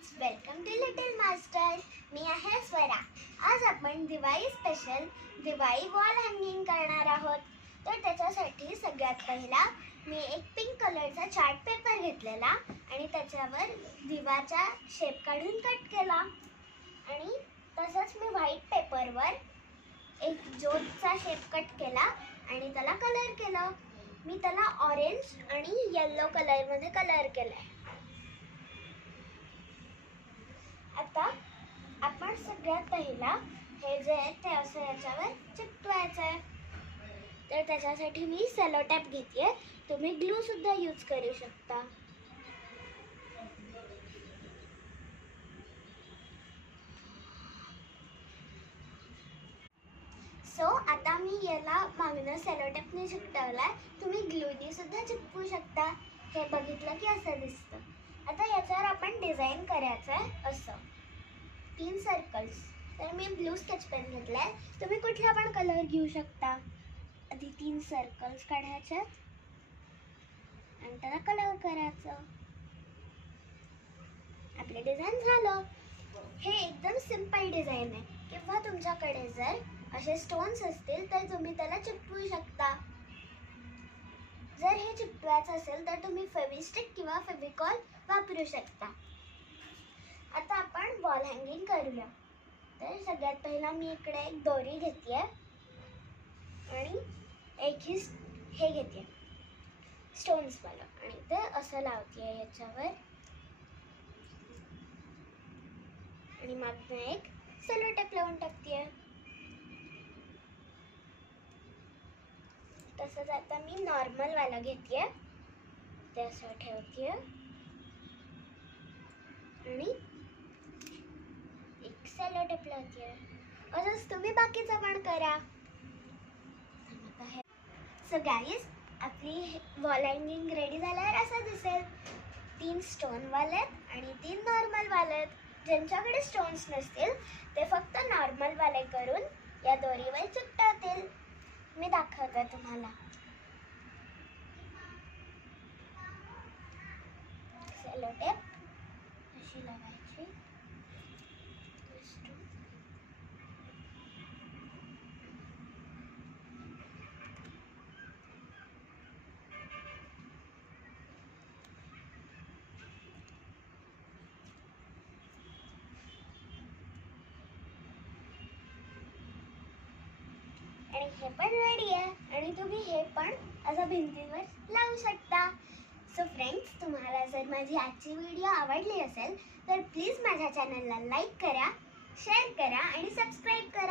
Friends, welcome to little master. मी आहे स्वरा. आज आपण Diwali special Diwali wall hanging करणार आहोत. तर त्याच्यासाठी सगळ्यात पहिला मी एक पिंक कलरचा चार्ट पेपर घेतलेला आणि त्याच्यावर दिवाचा शेप काढून कट केला. आणि तसंच मी व्हाईट पेपरवर एक ज्योतचा शेप कट केला आणि त्याला कलर केला. मी त्याला ऑरेंज आणि येलो कलरमध्ये कलर केलाय. आता आपण सगळ्यात पहिला हे जे आहे ते असं याच्यावर चिकटवायचं आहे. तर त्याच्यासाठी मी सेलो टेप घेतलीये. तुम्ही ग्लू सुद्धा यूज करू शकता. सो आता मी याला मागणं सेलो टेपने चिकटवलाय. तुम्ही ग्लूनी सुद्धा चिकटवू शकता. हे बघितलं की असं दिसतं. आता याच्यावर आपण डिझाईन करायचं आहे असं 3 सर्कल्स. तर मी ब्लू स्केच पेन घेतलाय. तुम्ही कुठला पण कलर घेऊ शकता. आधी 3 सर्कल्स काढायचे आणि त्याला कलर करायचं. आपले डिझाईन झालं. हे एकदम सिंपल डिझाईन आहे. किंवा तुमच्याकडे जर असे स्टोन्स असतील तर तुम्ही त्याला चिकटवू शकता. जर हे चिकटवायचं असेल तर तुम्ही फेविस्टिक किंवा फेविकॉल वापरू शकता. आता आपण वॉल हँगिंग करूया. तर सगळ्यात पहिला मी इकडे एक दोरी घेतली आहे आणि एक हे घेते स्टोन्सवाला आणि ते असं लावते आहे याच्यावर आणि मागनं एक सेलो टेप लावून टाकते आहे. तसंच आता मी नॉर्मलवाला घेते आहे. ते असं ठेवते आहे आणि एक सेलो टेप लावते आहे. असंच तुम्ही बाकीचं पण करा. सो गाईज, आपली वॉल हँगिंग रेडी झाल्यावर असं दिसेल. 3 स्टोनवाले आणि 3 नॉर्मलवाले आहेत. ज्यांच्याकडे स्टोन्स नसतील ते फक्त नॉर्मलवाले करून या दोरीवर चिकटवतील. मी दाखवते तुम्हाला. सेलो टेप अशी लावायची. आणि हे पण रेडी आहे आणि तुम्ही हे पण असं भिंतीवर लावू शकता. सो फ्रेंड्स, तुम्हाला जर माझी आजची व्हिडिओ आवडली असेल तर प्लीज माझ्या चॅनलला लाईक करा, शेअर करा आणि सबस्क्राईब करा.